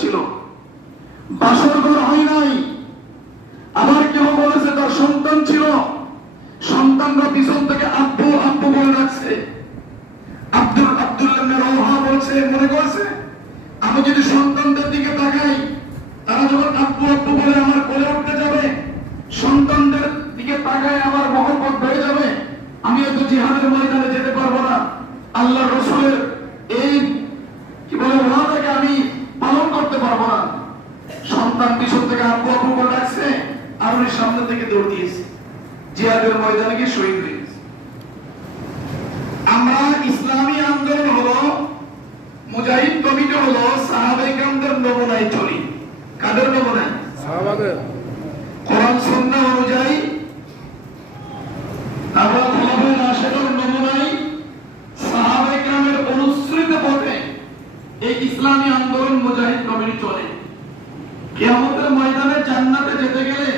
ছিল, বাসর ঘর হয় নাই। আবার কেউ বলেছে তার সন্তান ছিল, সন্তানরা পিছন থেকে আব্বু আব্বু বলে ডাকছে। আব্দুল্লাহ রওহা বলছে, মনে করছে আমি যদি সন্তানদের দিকে তাকাই, তারা যখন আব্বু আব্বু বলে আমার কোলে উঠতে যাবে, সন্তানদের দিকে তাকায় আমার মহব্বত বেড়ে যাবে, আমি হয়তো জিহাদের ময়দানে যেতে পারবো না। আল্লাহ রসুলের এই কি বলে ওয়াদাকে আমি পালন করতে পারবো না। সন্তান পিছন থেকে আব্বু আব্বু বলে ডাকছে, আর উনি সামনে থেকে দৌড় দিয়েছে, জিহাদের ময়দানে গিয়ে শহীদ হয়েছে। আমরা ইসলামী আন্দোলন হলো, মুজাহিদ কমিটি হলো সাহাবায়ে কেরামদের নমুনায় চলি। কাদের নমুনায়? সাহাবাদের। কোরআন সুন্নাহ অনুযায়ী আমরা খোলাফায়ে রাশিদুর নমুনায় সাহাবায়ে কেরামের অনুসৃত পথে এই ইসলামী আন্দোলন মুজাহিদ কমিটি চলে। কিয়ামতের ময়দানে জান্নাতে যেতে গেলে